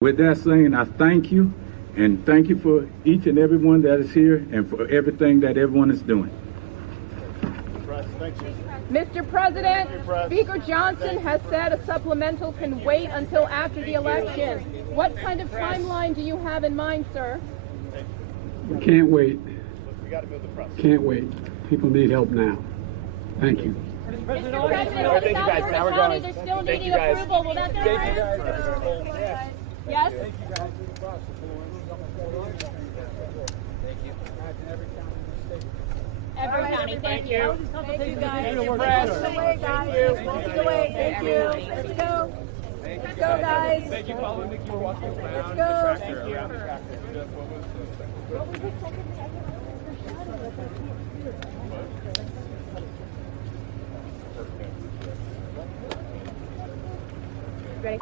With that saying, I thank you, and thank you for each and every one that is here and for everything that everyone is doing. Mr. President, Speaker Johnson has said a supplemental can wait until after the election. What kind of timeline do you have in mind, sir? We can't wait. Can't wait. People need help now. Thank you. Mr. President, in South County, they're still needing approval. Will that be Yes? Every county, thank you. Thank you, guys. Take it away, guys. Take it away. Thank you. Let's go. Let's go, guys. Thank you, Colin. Thank you for walking us around. Let's go. Ready?